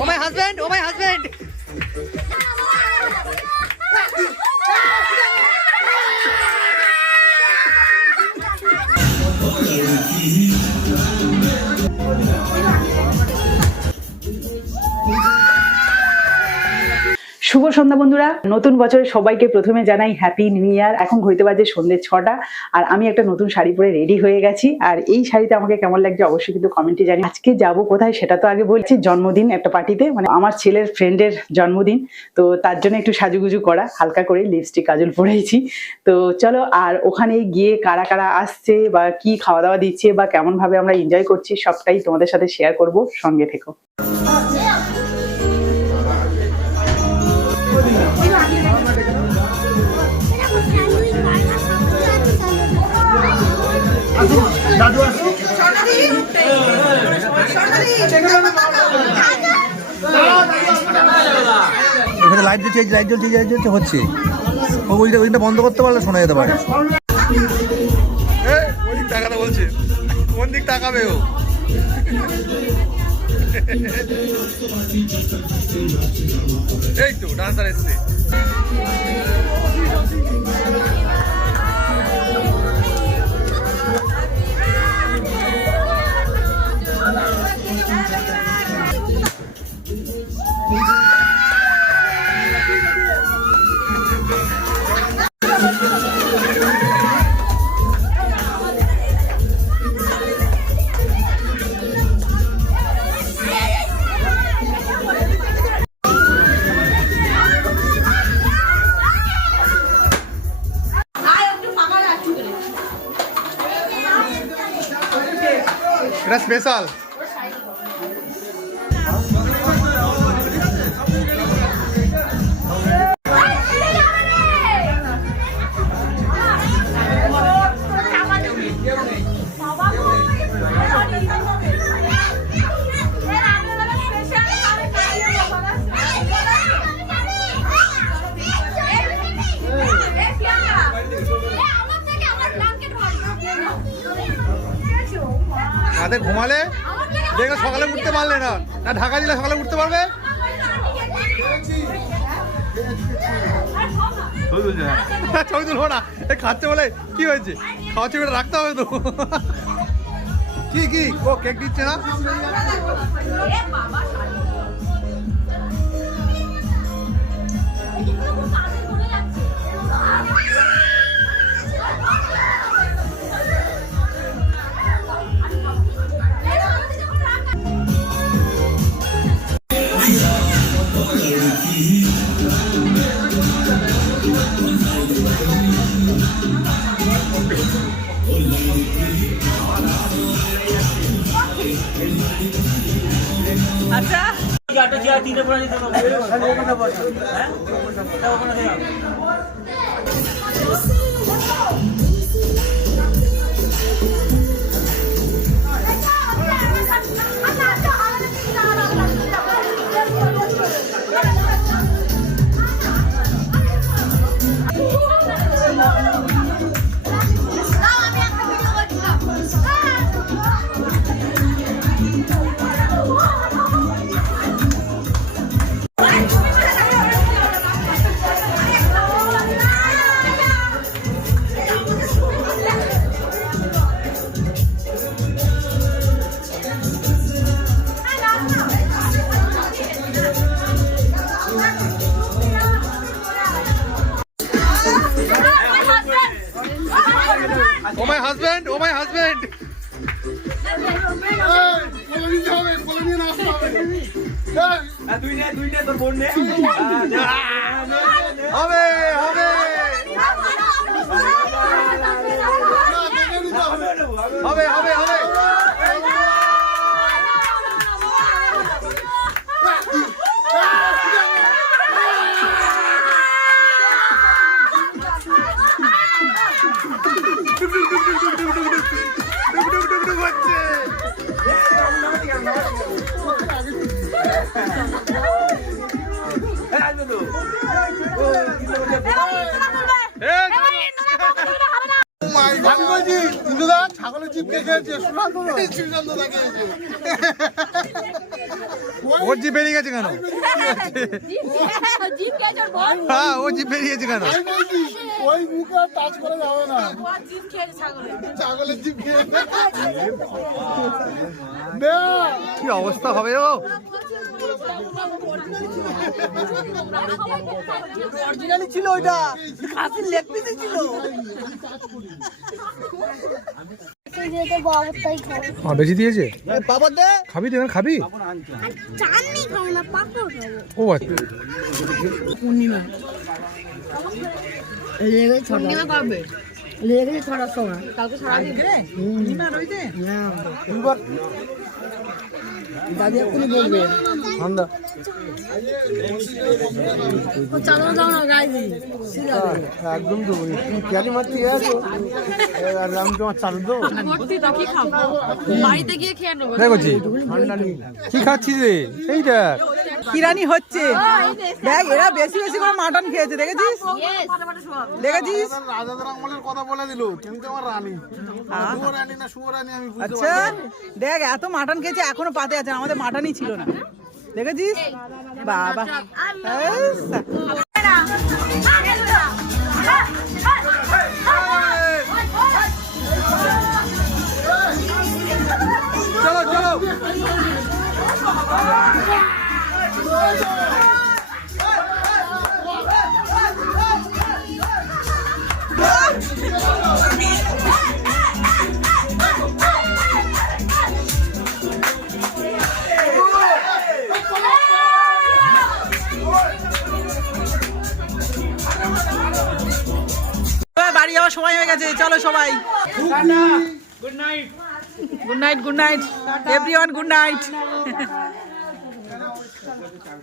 Oh my husband! Oh my husband! শুভ সন্ধ্যা বন্ধুরা, নতুন বছরে সবাইকে প্রথমে জানাই হ্যাপি নিউ ইয়ার। এখন ঘড়িতে বাজে সন্ধ্যে 6টা আর আমি একটা নতুন শাড়ি পরে রেডি হয়ে গেছি। আর এই শাড়িতে আমাকে কেমন লাগছে অবশ্যই কিন্তু কমেন্টে জানি। আজকে যাব কোথায় সেটা তো আগে বলছি, জন্মদিন একটা পার্টিতে, মানে আমার ছেলের ফ্রেন্ডের জন্মদিন, তো তার জন্য একটু সাজুগুজু করা, হালকা করে লিপস্টিক কাজল পরেছি। তো চলো, আর ওখানে গিয়ে কারা কারা আসছে বা কি খাওয়া দাওয়া দিচ্ছে বা কেমন ভাবে আমরা এনজয় করছি সবটাই তোমাদের সাথে শেয়ার করব, সঙ্গে থেকো। লাইট জ্বলছে হচ্ছে, ওইটা বন্ধ করতে পারলে শোনা যেতে পারে। ওই টাকাটা বলছে, কোন দিক তাকাবে ও? এই তো ডান্সার এসছে। এটা স্পেশাল। রাতে ঘুমালে দেখলে সকালে উঠতে পারলে না, না ঢাকা দিলে সকালে উঠতে পারবে? ছবি তুলবো না, খাচ্ছে বলে কি হয়েছে? খাওয়া ছবিটা রাখতে হবে তো। কি ও কেক দিচ্ছে না? আচ্ছা Oh my husband! Oh my husband! হবে বিট্টুদা ছাগলের জিপ কে খেয়েছে? সুশান্ত দা খেয়েছে। ওর জিপ বেরিয়ে গেছে কেন? হ্যাঁ, ও জিপ বেরিয়েছে কেন? ওই মুখে টাচ করা যাবে না। ছাগলের জিভ খেয়ে কি অবস্থা হবে ও? অরিজিনালি ছিল ওইটা, খাসির লেগ পিসই ছিল। বেশি দিয়েছে? বাবা দে খাবি তুই? খাবি? চাটনি খাবো না, পাপড় খাবো। ও আচ্ছা। পূর্ণিমা কবে? লেগে ছড়ার সময় কালকে সারাদিন রে পূর্ণিমা রইছে। দাদি এক্ষুনি বলবে ঠান্ডা। চালানো যাও না গায়ে দিই একদম তো ক্যারি মারতে গেছো আর আমি তোমার চালু দেবো ভর্তি তো কি খাবো? বাড়িতে গিয়ে খেয়ে নেবো। দেখছি কি খাচ্ছিস রে? এই দেখ কিরানি হচ্ছে দেখ, এরা বেশি বেশি করে মাটন খেয়েছে, দেখেছিস দেখেছিস? রাজাদের আমলের কথা বলে দিল, তুমি তো আমার রানী। শুভ রানী না শুভ রানী আমি বুঝতে আচ্ছা দেখ, এত মাটন খেয়েছে এখনো পাতে আছে, আমাদের মাটনই ছিল না, দেখেছিস? বাবা চলো চলো। বাড়ি যাওয়ার সময় হয়ে গেছে, চলো সবাই good night good night everyone, good night.